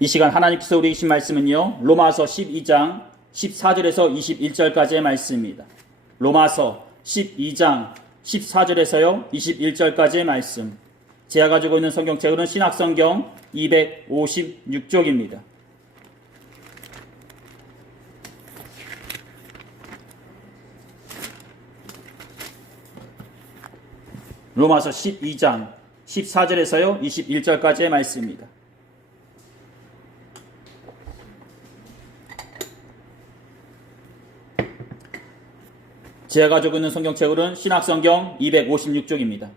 이 시간 하나님께서 우리에게 주신 말씀은요, 로마서 12장 14절에서 21절까지의 말씀입니다. 로마서 12장 14절에서요 21절까지의 말씀. 제가 가지고 있는 성경책으로는 신약성경 256쪽입니다. 로마서 12장 14절에서요 21절까지의 말씀입니다. 제가 가지고 있는 성경책으로는 신약성경 256쪽입니다.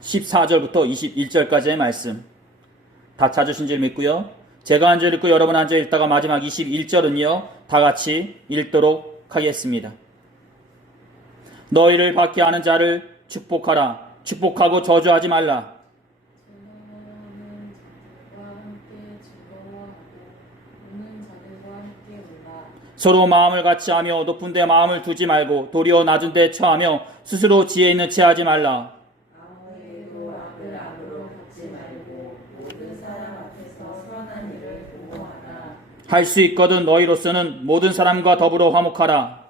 (14절부터) (21절까지의) 말씀 다 찾으신 줄 믿고요. 제가 한 절 읽고 여러분 한 절 읽다가 마지막 21절은요 다 같이 읽도록 하겠습니다. 너희를 받게 하는 자를 축복하라. 축복하고 저주하지 말라. 서로 마음을 같이 하며 높은 데 마음을 두지 말고 도리어 낮은 데 처하며 스스로 지혜 있는 채 하지 말라. 아무에게도 악을 악으로 갚지 말고 모든 사람 앞에서 선한 일을 공모하라. 할 수 있거든 너희로서는 모든 사람과 더불어 화목하라.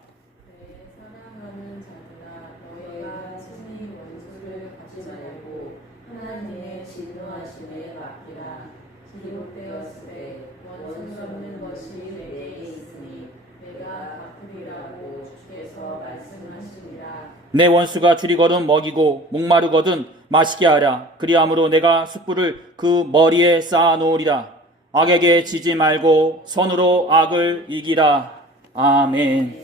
내 사랑하는 자들아, 너희가 친히 원수를 갚지 말고 하나님의 진노하심에 맡기라. 기록되었으되 원수 없는 것이 내게 있으니 내가 갚으리라고 주께서 말씀하시니라. 내 원수가 줄이거든 먹이고 목마르거든 마시게 하라. 그리함으로 내가 숯불을 그 머리에 쌓아 놓으리라. 악에게 지지 말고 선으로 악을 이기라. 아멘.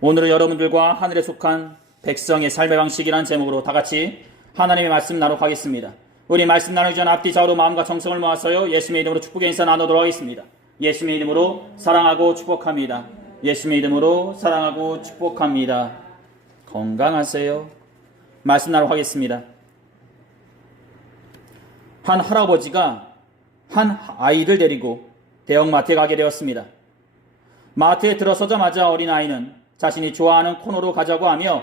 오늘은 여러분들과 하늘에 속한 백성의 삶의 방식이라는 제목으로 다 같이 하나님의 말씀 나누도록 하겠습니다. 우리 말씀 나누기 전 앞뒤 좌우로 마음과 정성을 모아서요 예수님의 이름으로 축복의 인사 나누도록 하겠습니다. 예수님의 이름으로 사랑하고 축복합니다. 예수님의 이름으로 사랑하고 축복합니다. 건강하세요. 말씀 나누도록 하겠습니다. 한 할아버지가 한 아이를 데리고 대형마트에 가게 되었습니다. 마트에 들어서자마자 어린아이는 자신이 좋아하는 코너로 가자고 하며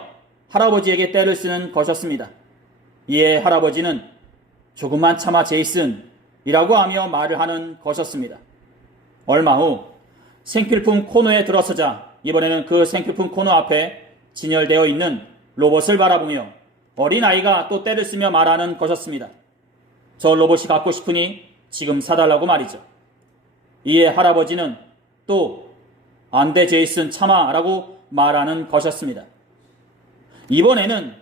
할아버지에게 떼를 쓰는 것이었습니다. 이에 할아버지는 조금만 참아 제이슨이라고 하며 말을 하는 것이었습니다. 얼마 후 생필품 코너에 들어서자 이번에는 그 생필품 코너 앞에 진열되어 있는 로봇을 바라보며 어린아이가 또 떼를 쓰며 말하는 것이었습니다. 저 로봇이 갖고 싶으니 지금 사달라고 말이죠. 이에 할아버지는 또 안 돼 제이슨 참아 라고 말하는 것이었습니다. 이번에는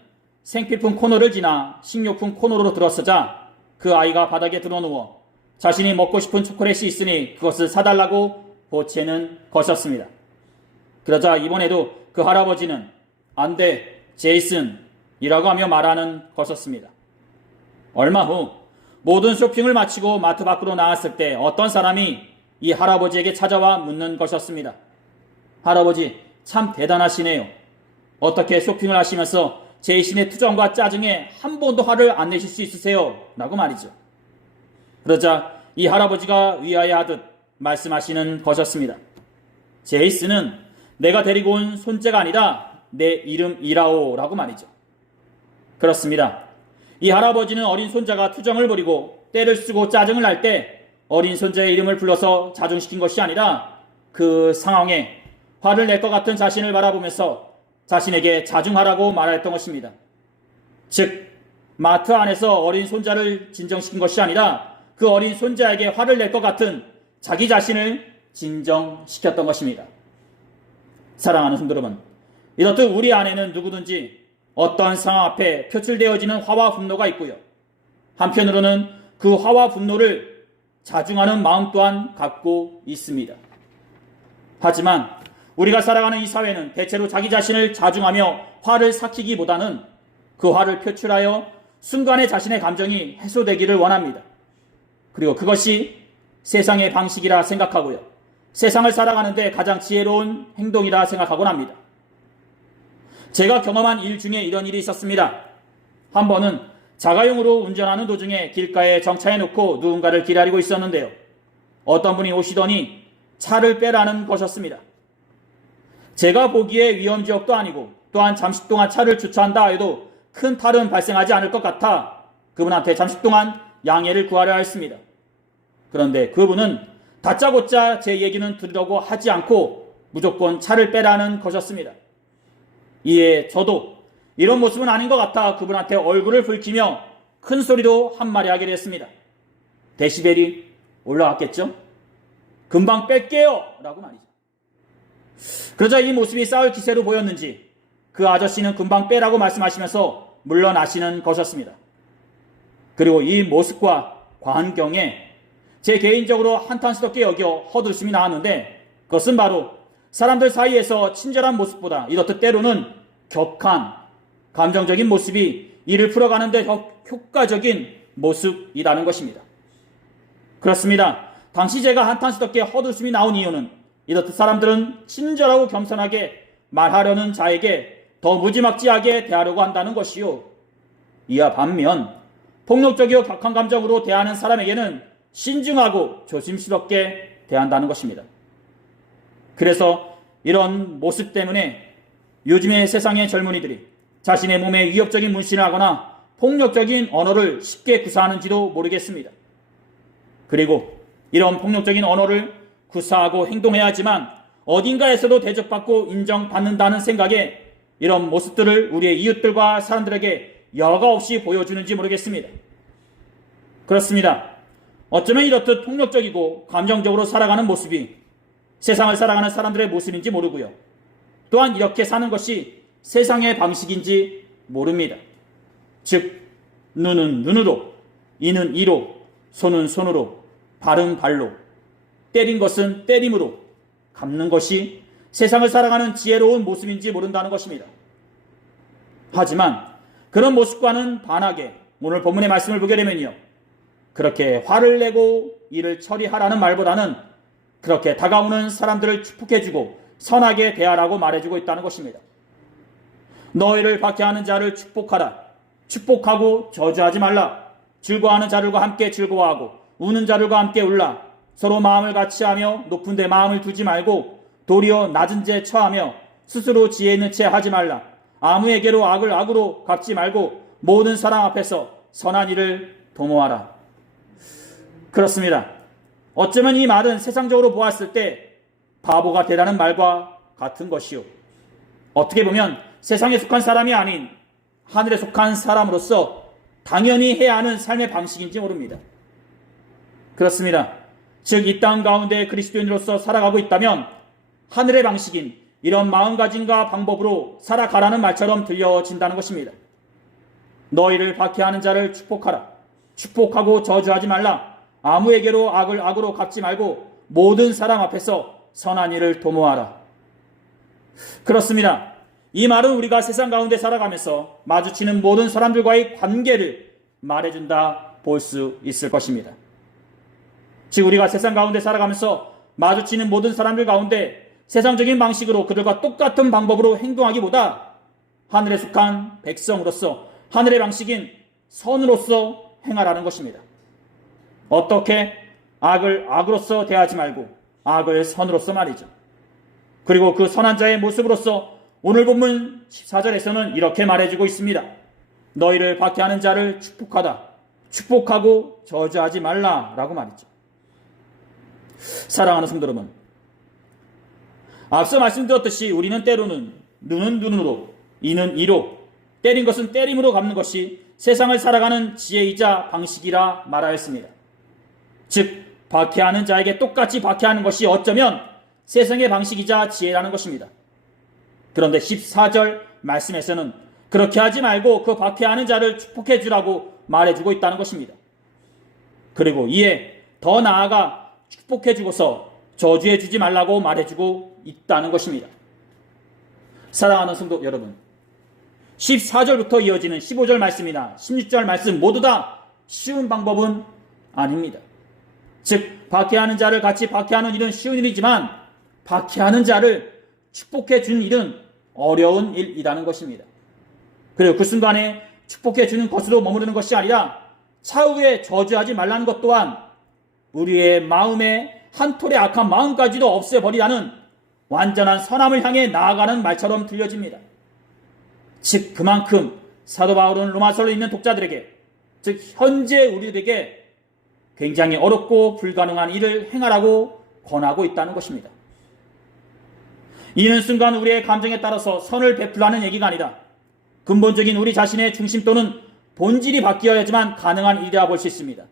생필품 코너를 지나 식료품 코너로 들어서자 그 아이가 바닥에 드러누워 자신이 먹고 싶은 초콜릿이 있으니 그것을 사달라고 보채는 것이었습니다. 그러자 이번에도 그 할아버지는 안 돼 제이슨이라고 하며 말하는 것이었습니다. 얼마 후 모든 쇼핑을 마치고 마트 밖으로 나왔을 때 어떤 사람이 이 할아버지에게 찾아와 묻는 것이었습니다. 할아버지 참 대단하시네요. 어떻게 쇼핑을 하시면서 제이슨의 투정과 짜증에 한 번도 화를 안 내실 수 있으세요? 라고 말이죠. 그러자 이 할아버지가 위하여하듯 말씀하시는 것이었습니다. 제이슨은 내가 데리고 온 손재가 아니라 내 이름이라오 라고 말이죠. 그렇습니다. 이 할아버지는 어린 손자가 투정을 벌이고 떼를 쓰고 짜증을 날 때 어린 손자의 이름을 불러서 자중시킨 것이 아니라 그 상황에 화를 낼 것 같은 자신을 바라보면서 자신에게 자중하라고 말했던 것입니다. 즉 마트 안에서 어린 손자를 진정시킨 것이 아니라 그 어린 손자에게 화를 낼 것 같은 자기 자신을 진정시켰던 것입니다. 사랑하는 성도 여러분, 이렇듯 우리 안에는 누구든지 어떤 상황 앞에 표출되어지는 화와 분노가 있고요. 한편으로는 그 화와 분노를 자중하는 마음 또한 갖고 있습니다. 하지만 우리가 살아가는 이 사회는 대체로 자기 자신을 자중하며 화를 삭히기보다는 그 화를 표출하여 순간에 자신의 감정이 해소되기를 원합니다. 그리고 그것이 세상의 방식이라 생각하고요. 세상을 살아가는데 가장 지혜로운 행동이라 생각하곤 합니다. 제가 경험한 일 중에 이런 일이 있었습니다. 한 번은 자가용으로 운전하는 도중에 길가에 정차해놓고 누군가를 기다리고 있었는데요. 어떤 분이 오시더니 차를 빼라는 것이었습니다. 제가 보기에 위험지역도 아니고 또한 잠시 동안 차를 주차한다 해도 큰 탈은 발생하지 않을 것 같아 그분한테 잠시 동안 양해를 구하려 했습니다. 그런데 그분은 다짜고짜 제 얘기는 들으려고 하지 않고 무조건 차를 빼라는 것이었습니다. 이에 저도 이런 모습은 아닌 것 같아 그분한테 얼굴을 붉히며 큰 소리로 한마디 하게 됐습니다. 데시벨이 올라왔겠죠? 금방 뺄게요! 라고 말이죠. 그러자 이 모습이 싸울 기세로 보였는지 그 아저씨는 금방 빼라고 말씀하시면서 물러나시는 것이었습니다. 그리고 이 모습과 광경에 제 개인적으로 한탄스럽게 여겨 헛웃음이 나왔는데 그것은 바로 사람들 사이에서 친절한 모습보다 이렇듯 때로는 격한 감정적인 모습이 일을 풀어가는 데 더 효과적인 모습이라는 것입니다. 그렇습니다. 당시 제가 한탄스럽게 헛웃음이 나온 이유는 이렇듯 사람들은 친절하고 겸손하게 말하려는 자에게 더 무지막지하게 대하려고 한다는 것이요. 이와 반면 폭력적이고 격한 감정으로 대하는 사람에게는 신중하고 조심스럽게 대한다는 것입니다. 그래서 이런 모습 때문에 요즘의 세상의 젊은이들이 자신의 몸에 위협적인 문신을 하거나 폭력적인 언어를 쉽게 구사하는지도 모르겠습니다. 그리고 이런 폭력적인 언어를 구사하고 행동해야 하지만 어딘가에서도 대접받고 인정받는다는 생각에 이런 모습들을 우리의 이웃들과 사람들에게 여과 없이 보여주는지 모르겠습니다. 그렇습니다. 어쩌면 이렇듯 폭력적이고 감정적으로 살아가는 모습이 세상을 살아가는 사람들의 모습인지 모르고요. 또한 이렇게 사는 것이 세상의 방식인지 모릅니다. 즉 눈은 눈으로, 이는 이로, 손은 손으로, 발은 발로, 때린 것은 때림으로 갚는 것이 세상을 살아가는 지혜로운 모습인지 모른다는 것입니다. 하지만 그런 모습과는 반하게 오늘 본문의 말씀을 보게 되면요, 그렇게 화를 내고 일을 처리하라는 말보다는 그렇게 다가오는 사람들을 축복해주고 선하게 대하라고 말해주고 있다는 것입니다. 너희를 박해하는 자를 축복하라. 축복하고 저주하지 말라. 즐거워하는 자들과 함께 즐거워하고 우는 자들과 함께 울라. 서로 마음을 같이하며 높은 데 마음을 두지 말고 도리어 낮은 데 처하며 스스로 지혜 있는 채 하지 말라. 아무에게로 악을 악으로 갚지 말고 모든 사람 앞에서 선한 일을 도모하라. 그렇습니다. 어쩌면 이 말은 세상적으로 보았을 때 바보가 되라는 말과 같은 것이요, 어떻게 보면 세상에 속한 사람이 아닌 하늘에 속한 사람으로서 당연히 해야 하는 삶의 방식인지 모릅니다. 그렇습니다. 즉 이 땅 가운데 그리스도인으로서 살아가고 있다면 하늘의 방식인 이런 마음가짐과 방법으로 살아가라는 말처럼 들려진다는 것입니다. 너희를 박해하는 자를 축복하라. 축복하고 저주하지 말라. 아무에게로 악을 악으로 갚지 말고 모든 사람 앞에서 선한 일을 도모하라. 그렇습니다. 이 말은 우리가 세상 가운데 살아가면서 마주치는 모든 사람들과의 관계를 말해준다 볼 수 있을 것입니다. 즉 우리가 세상 가운데 살아가면서 마주치는 모든 사람들 가운데 세상적인 방식으로 그들과 똑같은 방법으로 행동하기보다 하늘에 속한 백성으로서 하늘의 방식인 선으로서 행하라는 것입니다. 어떻게? 악을 악으로서 대하지 말고 악을 선으로서 말이죠. 그리고 그 선한 자의 모습으로서 오늘 본문 14절에서는 이렇게 말해주고 있습니다. 너희를 박해하는 자를 축복하다. 축복하고 저주하지 말라라고 말이죠. 사랑하는 성도 여러분, 앞서 말씀드렸듯이 우리는 때로는 눈은 눈으로, 이는 이로, 때린 것은 때림으로 갚는 것이 세상을 살아가는 지혜이자 방식이라 말하였습니다. 즉 박해하는 자에게 똑같이 박해하는 것이 어쩌면 세상의 방식이자 지혜라는 것입니다. 그런데 14절 말씀에서는 그렇게 하지 말고 그 박해하는 자를 축복해 주라고 말해주고 있다는 것입니다. 그리고 이에 더 나아가 축복해 주고서 저주해 주지 말라고 말해주고 있다는 것입니다. 사랑하는 성도 여러분, 14절부터 이어지는 15절 말씀이나 16절 말씀 모두 다 쉬운 방법은 아닙니다. 즉 박해하는 자를 같이 박해하는 일은 쉬운 일이지만 박해하는 자를 축복해 주는 일은 어려운 일이라는 것입니다. 그리고 그 순간에 축복해 주는 것으로 머무르는 것이 아니라 차후에 저주하지 말라는 것 또한 우리의 마음에 한 톨의 악한 마음까지도 없애버리라는 완전한 선함을 향해 나아가는 말처럼 들려집니다. 즉 그만큼 사도 바울은 로마서를 읽는 독자들에게, 즉 현재 우리들에게 굉장히 어렵고 불가능한 일을 행하라고 권하고 있다는 것입니다. 이는 순간 우리의 감정에 따라서 선을 베풀라는 얘기가 아니라 근본적인 우리 자신의 중심 또는 본질이 바뀌어야지만 가능한 일이라 볼 수 있습니다.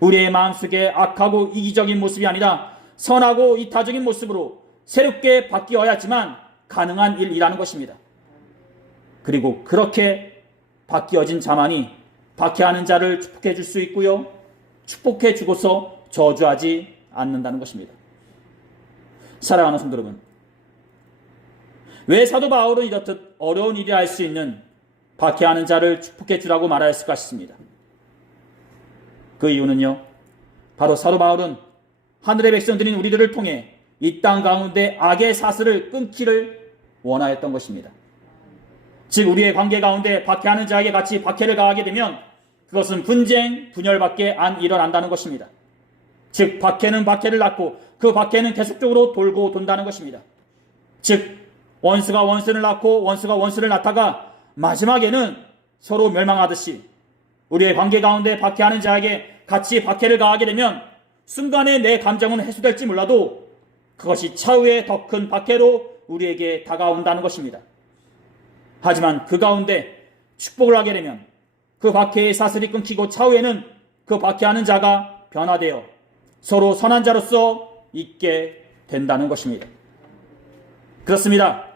우리의 마음속에 악하고 이기적인 모습이 아니라 선하고 이타적인 모습으로 새롭게 바뀌어야지만 가능한 일이라는 것입니다. 그리고 그렇게 바뀌어진 자만이 박해하는 자를 축복해 줄 수 있고요, 축복해 주고서 저주하지 않는다는 것입니다. 사랑하는 성도 여러분, 왜 사도 바울은 이렇듯 어려운 일이 할 수 있는 박해하는 자를 축복해 주라고 말하였을까 싶습니다. 그 이유는요, 바로 사도 바울은 하늘의 백성들인 우리들을 통해 이 땅 가운데 악의 사슬을 끊기를 원하였던 것입니다. 즉 우리의 관계 가운데 박해하는 자에게 같이 박해를 가하게 되면 그것은 분쟁, 분열밖에 안 일어난다는 것입니다. 즉 박해는 박해를 낳고 그 박해는 계속적으로 돌고 돈다는 것입니다. 즉 원수가 원수를 낳고 원수가 원수를 낳다가 마지막에는 서로 멸망하듯이 우리의 관계 가운데 박해하는 자에게 같이 박해를 가하게 되면 순간에 내 감정은 해소될지 몰라도 그것이 차후에 더 큰 박해로 우리에게 다가온다는 것입니다. 하지만 그 가운데 축복을 하게 되면 그 박해의 사슬이 끊기고 차후에는 그 박해하는 자가 변화되어 서로 선한 자로서 있게 된다는 것입니다. 그렇습니다.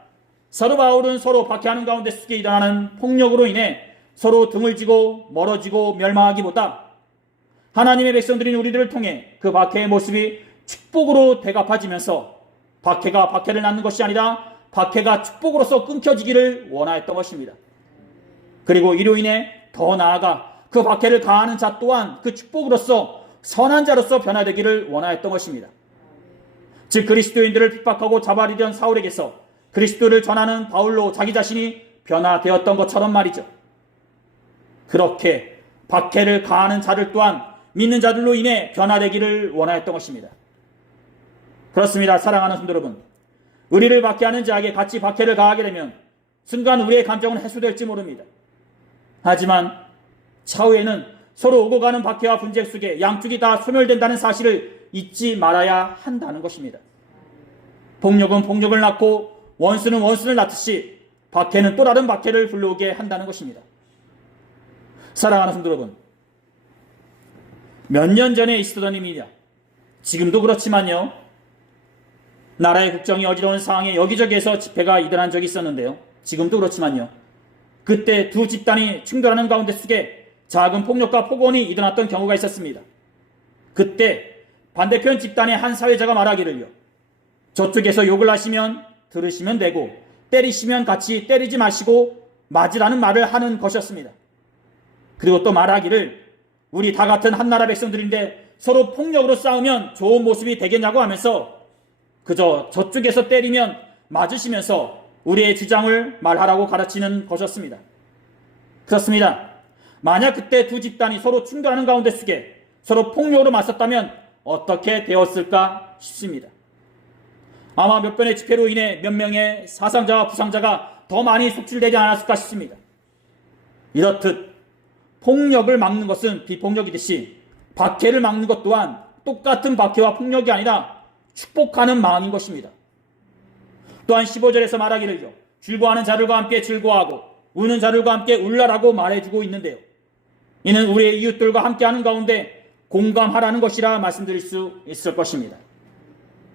사도 바울은 서로 박해하는 가운데 속에 일어나는 폭력으로 인해 서로 등을 지고 멀어지고 멸망하기보다 하나님의 백성들인 우리들을 통해 그 박해의 모습이 축복으로 되갚아지면서 박해가 박해를 낳는 것이 아니라 박해가 축복으로서 끊겨지기를 원하였던 것입니다. 그리고 이로 인해 더 나아가 그 박해를 가하는 자 또한 그 축복으로서 선한 자로서 변화되기를 원하였던 것입니다. 즉 그리스도인들을 핍박하고 잡아리던 사울에게서 그리스도를 전하는 바울로 자기 자신이 변화되었던 것처럼 말이죠. 그렇게 박해를 가하는 자들 또한 믿는 자들로 인해 변화되기를 원하였던 것입니다. 그렇습니다. 사랑하는 성도 여러분, 우리를 박해하는 자에게 같이 박해를 가하게 되면 순간 우리의 감정은 해소될지 모릅니다. 하지만 차후에는 서로 오고 가는 박해와 분쟁 속에 양쪽이 다 소멸된다는 사실을 잊지 말아야 한다는 것입니다. 폭력은 폭력을 낳고 원수는 원수를 낳듯이 박해는 또 다른 박해를 불러오게 한다는 것입니다. 사랑하는 성도 여러분, 몇 년 전에 있었던 일이냐, 지금도 그렇지만요, 나라의 국정이 어지러운 상황에 여기저기에서 집회가 일어난 적이 있었는데요, 지금도 그렇지만요, 그때 두 집단이 충돌하는 가운데 속에 작은 폭력과 폭언이 일어났던 경우가 있었습니다. 그때 반대편 집단의 한 사회자가 말하기를요, 저쪽에서 욕을 하시면 들으시면 되고 때리시면 같이 때리지 마시고 맞으라는 말을 하는 것이었습니다. 그리고 또 말하기를 우리 다 같은 한나라 백성들인데 서로 폭력으로 싸우면 좋은 모습이 되겠냐고 하면서 그저 저쪽에서 때리면 맞으시면서 우리의 주장을 말하라고 가르치는 것이었습니다. 그렇습니다. 만약 그때 두 집단이 서로 충돌하는 가운데 속에 서로 폭력으로 맞섰다면 어떻게 되었을까 싶습니다. 아마 몇 번의 집회로 인해 몇 명의 사상자와 부상자가 더 많이 속출되지 않았을까 싶습니다. 이렇듯 폭력을 막는 것은 비폭력이듯이 박해를 막는 것 또한 똑같은 박해와 폭력이 아니라 축복하는 마음인 것입니다. 또한 15절에서 말하기를요, 즐거워하는 자들과 함께 즐거워하고 우는 자들과 함께 울라라고 말해주고 있는데요, 이는 우리의 이웃들과 함께하는 가운데 공감하라는 것이라 말씀드릴 수 있을 것입니다.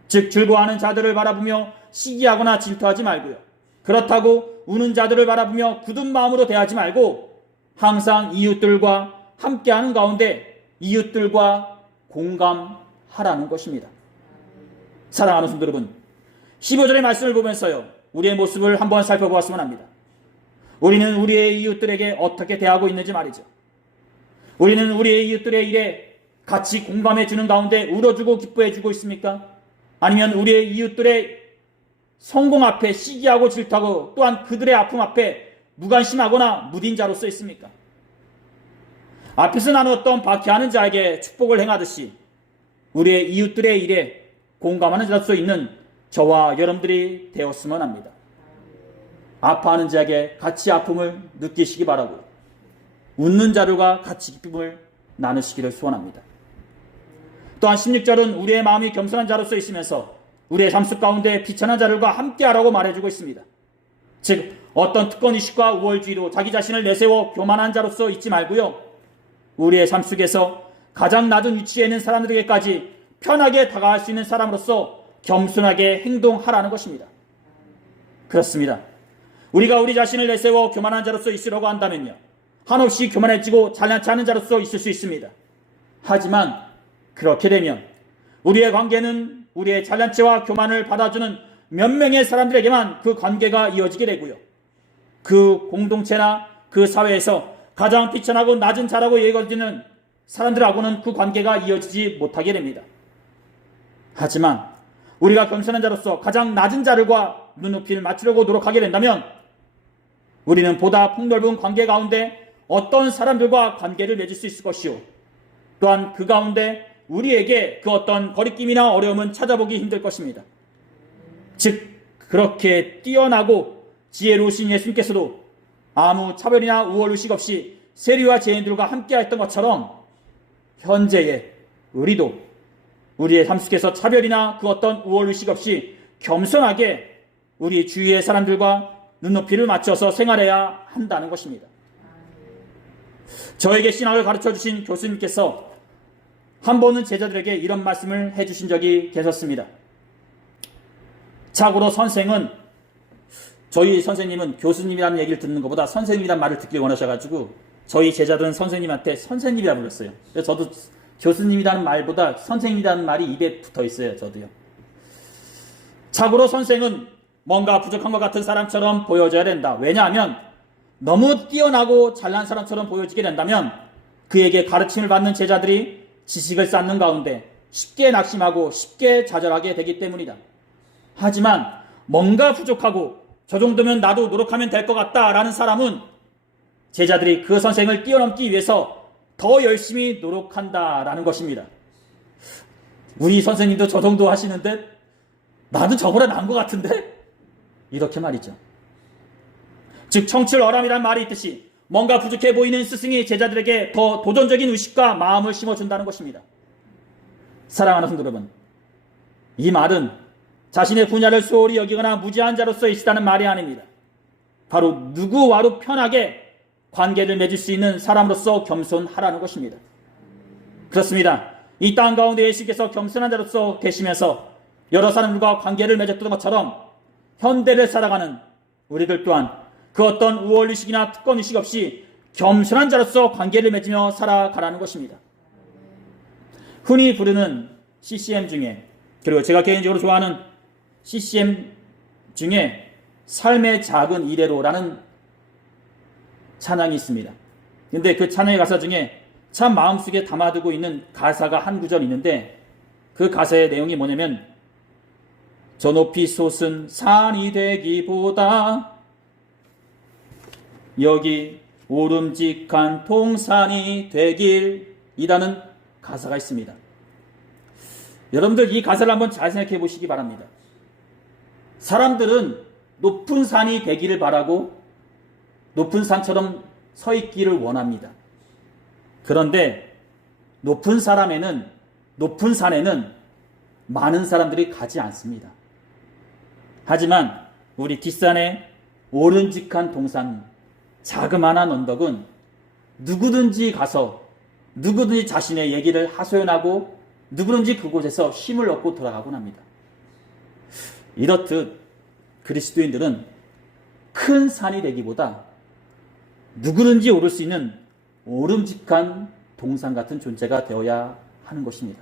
즉 즐거워하는 자들을 바라보며 시기하거나 질투하지 말고요, 그렇다고 우는 자들을 바라보며 굳은 마음으로 대하지 말고 항상 이웃들과 함께하는 가운데 이웃들과 공감하라는 것입니다. 사랑하는 성도 여러분, 15절의 말씀을 보면서요, 우리의 모습을 한번 살펴보았으면 합니다. 우리는 우리의 이웃들에게 어떻게 대하고 있는지 말이죠. 우리는 우리의 이웃들의 일에 같이 공감해 주는 가운데 울어주고 기뻐해 주고 있습니까? 아니면 우리의 이웃들의 성공 앞에 시기하고 질투하고 또한 그들의 아픔 앞에 무관심하거나 무딘 자로서 있습니까? 앞에서 나누었던 박해하는 자에게 축복을 행하듯이 우리의 이웃들의 일에 공감하는 자로서 있는 저와 여러분들이 되었으면 합니다. 아파하는 자에게 같이 아픔을 느끼시기 바라고 웃는 자들과 같이 기쁨을 나누시기를 소원합니다. 또한 16절은 우리의 마음이 겸손한 자로서 있으면서 우리의 삶 속 가운데 비천한 자들과 함께하라고 말해주고 있습니다. 즉 어떤 특권의식과 우월주의로 자기 자신을 내세워 교만한 자로서 있지 말고요, 우리의 삶 속에서 가장 낮은 위치에 있는 사람들에게까지 편하게 다가갈 수 있는 사람으로서 겸손하게 행동하라는 것입니다. 그렇습니다. 우리가 우리 자신을 내세워 교만한 자로서 있으려고 한다면요, 한없이 교만해지고 잘나지 않은 자로서 있을 수 있습니다. 하지만 그렇게 되면 우리의 관계는 우리의 잘난체와 교만을 받아주는 몇 명의 사람들에게만 그 관계가 이어지게 되고요, 그 공동체나 그 사회에서 가장 비천하고 낮은 자라고 여겨지는 사람들하고는 그 관계가 이어지지 못하게 됩니다. 하지만 우리가 겸손한 자로서 가장 낮은 자들과 눈높이를 맞추려고 노력하게 된다면 우리는 보다 폭넓은 관계 가운데 어떤 사람들과 관계를 맺을 수 있을 것이요, 또한 그 가운데 우리에게 그 어떤 거리낌이나 어려움은 찾아보기 힘들 것입니다. 즉 그렇게 뛰어나고 지혜로우신 예수님께서도 아무 차별이나 우월의식 없이 세리와 죄인들과 함께했던 것처럼 현재의 우리도 우리의 삶 속에서 차별이나 그 어떤 우월의식 없이 겸손하게 우리 주위의 사람들과 눈높이를 맞춰서 생활해야 한다는 것입니다. 저에게 신학을 가르쳐주신 교수님께서 한 번은 제자들에게 이런 말씀을 해주신 적이 계셨습니다. 자고로 선생은, 저희 선생님은 교수님이라는 얘기를 듣는 것보다 선생님이라는 말을 듣길 원하셔가지고 저희 제자들은 선생님한테 선생님이라 불렀어요. 그래서 저도 교수님이라는 말보다 선생님이라는 말이 입에 붙어 있어요. 저도요. 자고로 선생은 뭔가 부족한 것 같은 사람처럼 보여져야 된다. 왜냐하면 너무 뛰어나고 잘난 사람처럼 보여지게 된다면 그에게 가르침을 받는 제자들이 지식을 쌓는 가운데 쉽게 낙심하고 쉽게 좌절하게 되기 때문이다. 하지만 뭔가 부족하고 저 정도면 나도 노력하면 될 것 같다라는 사람은 제자들이 그 선생을 뛰어넘기 위해서 더 열심히 노력한다라는 것입니다. 우리 선생님도 저 정도 하시는데 나도 저보다 나은 것 같은데? 이렇게 말이죠. 즉 청출어람이란 말이 있듯이 뭔가 부족해 보이는 스승이 제자들에게 더 도전적인 의식과 마음을 심어준다는 것입니다. 사랑하는 성도 여러분, 이 말은 자신의 분야를 소홀히 여기거나 무지한 자로서 있다는 말이 아닙니다. 바로 누구와도 편하게 관계를 맺을 수 있는 사람으로서 겸손하라는 것입니다. 그렇습니다. 이 땅 가운데 예수께서 겸손한 자로서 계시면서 여러 사람들과 관계를 맺었던 것처럼 현대를 살아가는 우리들 또한 그 어떤 우월의식이나 특권의식 없이 겸손한 자로서 관계를 맺으며 살아가라는 것입니다. 흔히 부르는 CCM 중에, 그리고 제가 개인적으로 좋아하는 CCM 중에 삶의 작은 이래로라는 찬양이 있습니다. 근데 그 찬양의 가사 중에 참 마음속에 담아두고 있는 가사가 한 구절 있는데, 그 가사의 내용이 뭐냐면, 저 높이 솟은 산이 되기보다 여기 오름직한 동산이 되길, 이라는 가사가 있습니다. 여러분들 이 가사를 한번 잘 생각해 보시기 바랍니다. 사람들은 높은 산이 되기를 바라고 높은 산처럼 서 있기를 원합니다. 그런데 높은 산에는 많은 사람들이 가지 않습니다. 하지만 우리 뒷산의 오른직한 동산, 자그마한 언덕은 누구든지 가서 누구든지 자신의 얘기를 하소연하고 누구든지 그곳에서 쉼을 얻고 돌아가곤 합니다. 이렇듯 그리스도인들은 큰 산이 되기보다 누구든지 오를 수 있는 오름직한 동산 같은 존재가 되어야 하는 것입니다.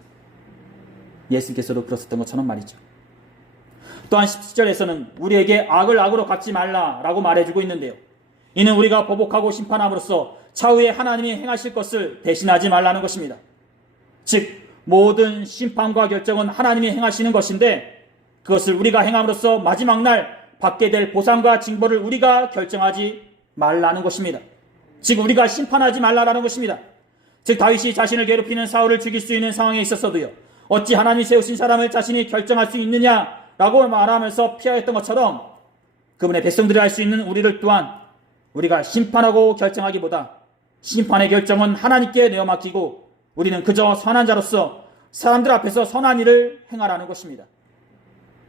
예수께서도 그러셨던 것처럼 말이죠. 또한 17절에서는 우리에게 악을 악으로 갚지 말라라고 말해주고 있는데요. 이는 우리가 보복하고 심판함으로써 차후에 하나님이 행하실 것을 대신하지 말라는 것입니다. 즉 모든 심판과 결정은 하나님이 행하시는 것인데 그것을 우리가 행함으로써 마지막 날 받게 될 보상과 징벌을 우리가 결정하지 말라는 것입니다. 즉 우리가 심판하지 말라라는 것입니다. 즉 다윗이 자신을 괴롭히는 사울을 죽일 수 있는 상황에 있었어도요, 어찌 하나님이 세우신 사람을 자신이 결정할 수 있느냐라고 말하면서 피하였던 것처럼 그분의 백성들이 할 수 있는 우리를 또한 우리가 심판하고 결정하기보다 심판의 결정은 하나님께 내어 맡기고 우리는 그저 선한 자로서 사람들 앞에서 선한 일을 행하라는 것입니다.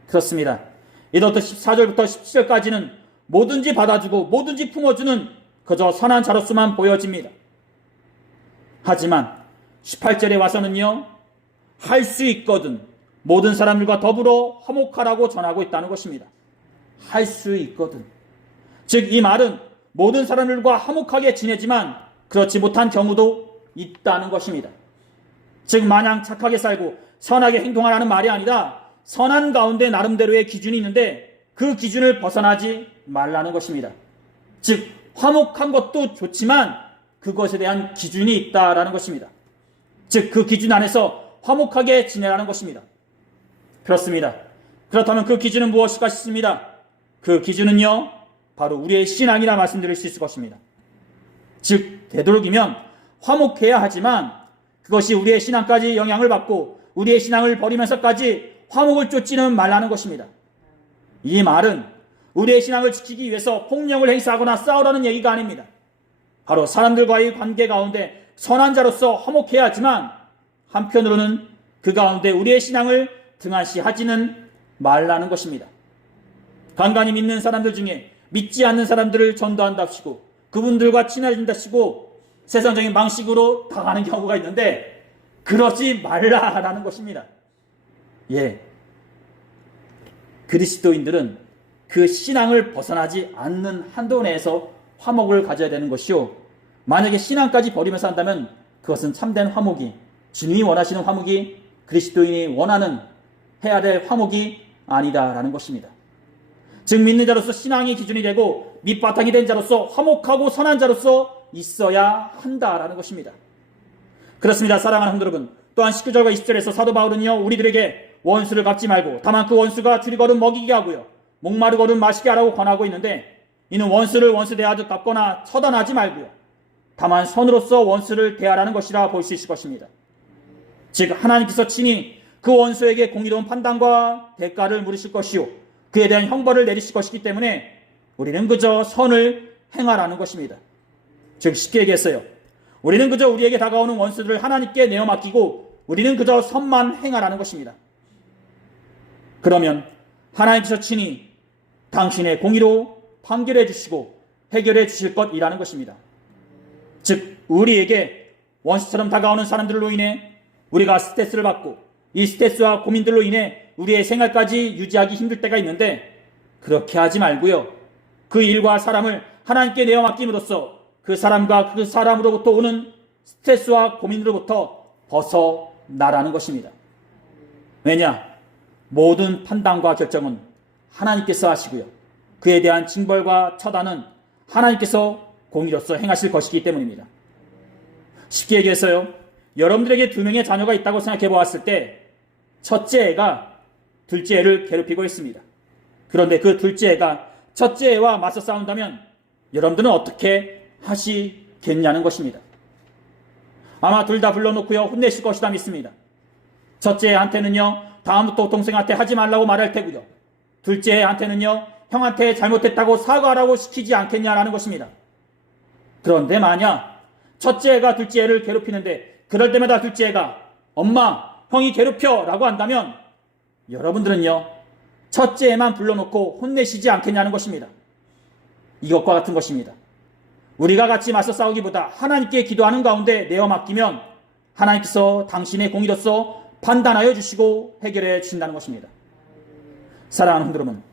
그렇습니다. 이렇듯 14절부터 17절까지는 뭐든지 받아주고 뭐든지 품어주는 그저 선한 자로서만 보여집니다. 하지만 18절에 와서는요, 할 수 있거든 모든 사람들과 더불어 화목하라고 전하고 있다는 것입니다. 할 수 있거든. 즉 이 말은 모든 사람들과 화목하게 지내지만 그렇지 못한 경우도 있다는 것입니다. 즉 마냥 착하게 살고 선하게 행동하라는 말이 아니라 선한 가운데 나름대로의 기준이 있는데 그 기준을 벗어나지 말라는 것입니다. 즉 화목한 것도 좋지만 그것에 대한 기준이 있다라는 것입니다. 즉 그 기준 안에서 화목하게 지내라는 것입니다. 그렇습니다. 그렇다면 그 기준은 무엇일까 싶습니다. 그 기준은요, 바로 우리의 신앙이라 말씀드릴 수 있을 것입니다. 즉 되도록이면 화목해야 하지만 그것이 우리의 신앙까지 영향을 받고 우리의 신앙을 버리면서까지 화목을 쫓지는 말라는 것입니다. 이 말은 우리의 신앙을 지키기 위해서 폭력을 행사하거나 싸우라는 얘기가 아닙니다. 바로 사람들과의 관계 가운데 선한 자로서 화목해야 하지만 한편으로는 그 가운데 우리의 신앙을 등한시하지는 말라는 것입니다. 간간히 믿는 사람들 중에 믿지 않는 사람들을 전도한답시고 그분들과 친해진답시고 세상적인 방식으로 당하는 경우가 있는데 그러지 말라라는 것입니다. 예, 그리스도인들은 그 신앙을 벗어나지 않는 한도 내에서 화목을 가져야 되는 것이요, 만약에 신앙까지 버리면서 한다면 그것은 참된 화목이, 주님이 원하시는 화목이, 그리스도인이 원하는 해야 될 화목이 아니다라는 것입니다. 즉 믿는 자로서 신앙이 기준이 되고 밑바탕이 된 자로서 화목하고 선한 자로서 있어야 한다라는 것입니다. 그렇습니다. 사랑하는 성도 여러분, 또한 19절과 20절에서 사도 바울은요, 우리들에게 원수를 갚지 말고 다만 그 원수가 줄이거든 먹이게 하고요, 목마르거든 마시게 하라고 권하고 있는데, 이는 원수를 원수 대하듯 갚거나 처단하지 말고요, 다만 선으로서 원수를 대하라는 것이라 볼 수 있을 것입니다. 즉 하나님께서 친히 그 원수에게 공의로운 판단과 대가를 물으실 것이요 그에 대한 형벌을 내리실 것이기 때문에 우리는 그저 선을 행하라는 것입니다. 즉 쉽게 얘기했어요. 우리는 그저 우리에게 다가오는 원수들을 하나님께 내어 맡기고 우리는 그저 선만 행하라는 것입니다. 그러면 하나님께서 친히 당신의 공의로 판결해 주시고 해결해 주실 것이라는 것입니다. 즉 우리에게 원수처럼 다가오는 사람들로 인해 우리가 스트레스를 받고 이 스트레스와 고민들로 인해 우리의 생활까지 유지하기 힘들 때가 있는데, 그렇게 하지 말고요, 그 일과 사람을 하나님께 내어 맡김으로써 그 사람과 그 사람으로부터 오는 스트레스와 고민으로부터 벗어나라는 것입니다. 왜냐? 모든 판단과 결정은 하나님께서 하시고요, 그에 대한 징벌과 처단은 하나님께서 공의로서 행하실 것이기 때문입니다. 쉽게 얘기해서요, 여러분들에게 2명의 자녀가 있다고 생각해 보았을 때 첫째 애가 둘째 애를 괴롭히고 있습니다. 그런데 그 둘째 애가 첫째 애와 맞서 싸운다면 여러분들은 어떻게 하시겠냐는 것입니다. 아마 둘 다 불러놓고요, 혼내실 것이다 믿습니다. 첫째 애한테는요, 다음부터 동생한테 하지 말라고 말할 테고요, 둘째 애한테는요, 형한테 잘못했다고 사과하라고 시키지 않겠냐라는 것입니다. 그런데 만약 첫째 애가 둘째 애를 괴롭히는데 그럴 때마다 둘째 애가 엄마, 형이 괴롭혀 라고 한다면 여러분들은요, 첫째 애만 불러놓고 혼내시지 않겠냐는 것입니다. 이것과 같은 것입니다. 우리가 같이 맞서 싸우기보다 하나님께 기도하는 가운데 내어 맡기면 하나님께서 당신의 공의로서 판단하여 주시고 해결해 주신다는 것입니다. 사랑하는 성도 여러분,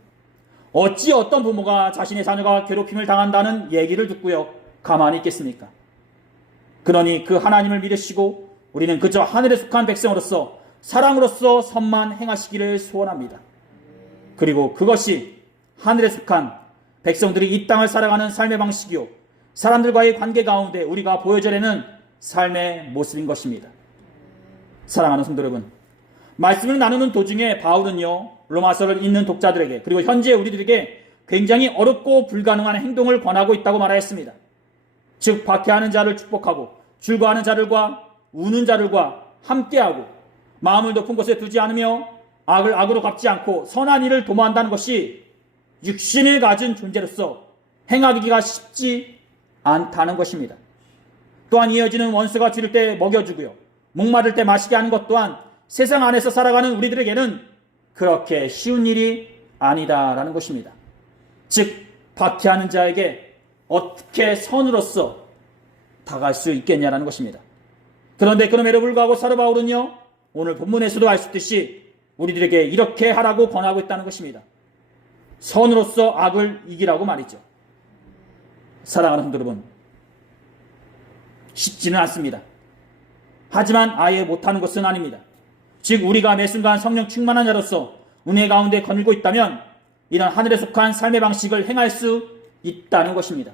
어찌 어떤 부모가 자신의 자녀가 괴롭힘을 당한다는 얘기를 듣고요 가만히 있겠습니까? 그러니 그 하나님을 믿으시고 우리는 그저 하늘에 속한 백성으로서 사랑으로서 선만 행하시기를 소원합니다. 그리고 그것이 하늘에 속한 백성들이 이 땅을 살아가는 삶의 방식이요, 사람들과의 관계 가운데 우리가 보여줘야 하는 삶의 모습인 것입니다. 사랑하는 성도 여러분, 말씀을 나누는 도중에 바울은요, 로마서를 읽는 독자들에게 그리고 현재 우리들에게 굉장히 어렵고 불가능한 행동을 권하고 있다고 말하였습니다. 즉 박해하는 자를 축복하고 즐거워하는 자들과 우는 자들과 함께하고 마음을 높은 곳에 두지 않으며 악을 악으로 갚지 않고 선한 일을 도모한다는 것이 육신을 가진 존재로서 행하기가 쉽지 않다는 것입니다. 또한 이어지는 원수가 줄일 때 먹여주고요, 목마를 때 마시게 하는 것 또한 세상 안에서 살아가는 우리들에게는 그렇게 쉬운 일이 아니다라는 것입니다. 즉, 박해하는 자에게 어떻게 선으로서 다가갈 수 있겠냐라는 것입니다. 그런데 그럼에도 불구하고 사도 바울은요, 오늘 본문에서도 알 수 있듯이 우리들에게 이렇게 하라고 권하고 있다는 것입니다. 선으로서 악을 이기라고 말이죠. 사랑하는 성도 여러분, 쉽지는 않습니다. 하지만 아예 못하는 것은 아닙니다. 즉, 우리가 매 순간 성령 충만한 자로서 은혜 가운데 거닐고 있다면 이런 하늘에 속한 삶의 방식을 행할 수 있다는 것입니다.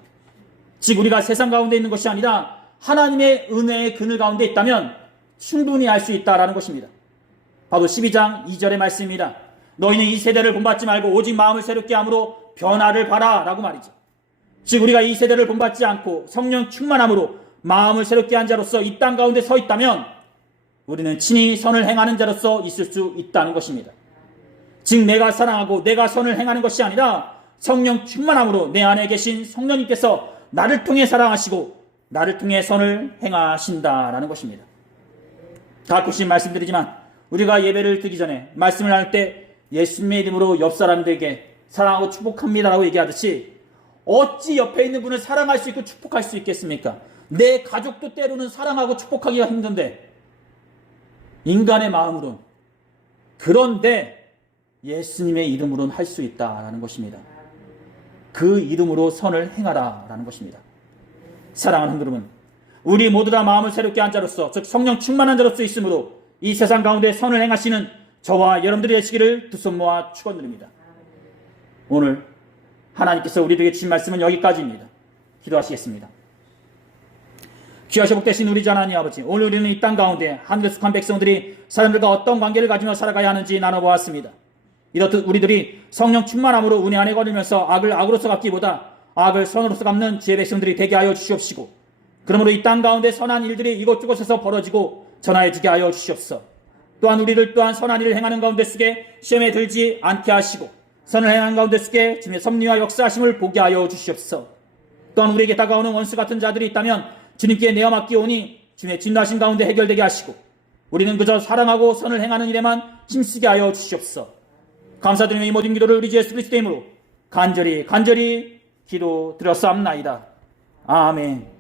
즉, 우리가 세상 가운데 있는 것이 아니라 하나님의 은혜의 그늘 가운데 있다면 충분히 할 수 있다라는 것입니다. 바로 12장 2절의 말씀입니다. 너희는 이 세대를 본받지 말고 오직 마음을 새롭게 함으로 변화를 봐라 라고 말이죠. 즉, 우리가 이 세대를 본받지 않고 성령 충만함으로 마음을 새롭게 한 자로서 이 땅 가운데 서 있다면 우리는 친히 선을 행하는 자로서 있을 수 있다는 것입니다. 즉, 내가 사랑하고 내가 선을 행하는 것이 아니라 성령 충만함으로 내 안에 계신 성령님께서 나를 통해 사랑하시고 나를 통해 선을 행하신다라는 것입니다. 가끔씩 말씀드리지만 우리가 예배를 드리기 전에 말씀을 나눌 때 예수님의 이름으로 옆 사람들에게 사랑하고 축복합니다라고 얘기하듯이 어찌 옆에 있는 분을 사랑할 수 있고 축복할 수 있겠습니까? 내 가족도 때로는 사랑하고 축복하기가 힘든데, 인간의 마음으로는. 그런데 예수님의 이름으로는 할 수 있다라는 것입니다. 그 이름으로 선을 행하라라는 것입니다. 사랑하는 성도 여러분, 우리 모두 다 마음을 새롭게 한 자로서, 즉 성령 충만한 자로서 있으므로 이 세상 가운데 선을 행하시는 저와 여러분들이 되시기를 두 손 모아 축원드립니다. 오늘 하나님께서 우리에게 주신 말씀은 여기까지입니다. 기도하시겠습니다. 귀하시 복되신 우리 주 하나님 아버지, 오늘 우리는 이 땅 가운데 하늘에 속한 백성들이 사람들과 어떤 관계를 가지며 살아가야 하는지 나눠보았습니다. 이렇듯 우리들이 성령 충만함으로 은혜 안에 거리면서 악을 악으로서 갚기보다 악을 선으로서 갚는 주의 백성들이 되게 하여 주시옵시고, 그러므로 이 땅 가운데 선한 일들이 이곳저곳에서 벌어지고 전하여지게 하여 주시옵소서. 또한 우리를 또한 선한 일을 행하는 가운데 속에 시험에 들지 않게 하시고 선을 행하는 가운데 속에 주님의 섭리와 역사하심을 보게 하여 주시옵소서. 또한 우리에게 다가오는 원수 같은 자들이 있다면 주님께 내어 맡기오니 주님의 진노하심 가운데 해결되게 하시고 우리는 그저 사랑하고 선을 행하는 일에만 힘쓰게 하여 주시옵소서. 감사드리며 이 모든 기도를 우리 주 예수 그리스도의 이름으로 간절히 기도드렸사옵나이다. 아멘.